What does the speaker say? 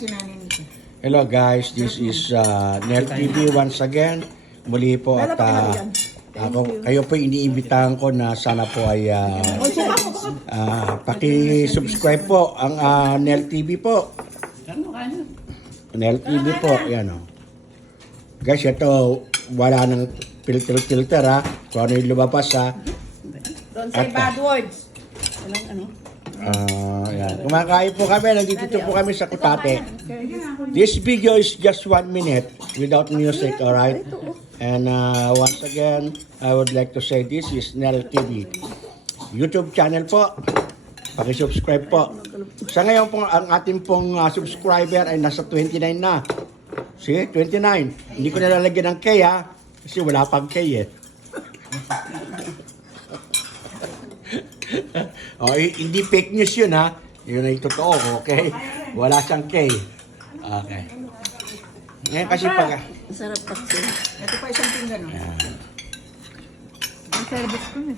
si Nanay Nita. Hello guys, this is Nel TV once again. Muli po at kayo po iniimbitahan ko na sana po ay paki-subscribe po ang Nel TV po. Nel TV po, yan o. Guys, ito wala nang filter ha. Kung ano yung lumabas ha. Don't say bad words. Yan. Kumakain po kami, nandito po kami sa Kutate. This video is just 1 minute without music, alright? And once again, I would like to say this is Nel TV. YouTube channel po. Paki-subscribe po. Sa ngayon po, ang ating pong subscriber ay nasa 29 na. See, 29. Hindi ko nalalagyan ng K ha, kasi wala pang K eh. Oh, hindi fake news yun ha. Yun ay totoo, okay? Wala siyang K. Okay. Ngayon kasi pag... Sarap kasi. Ito pa isang pinggan. Ang service ko eh.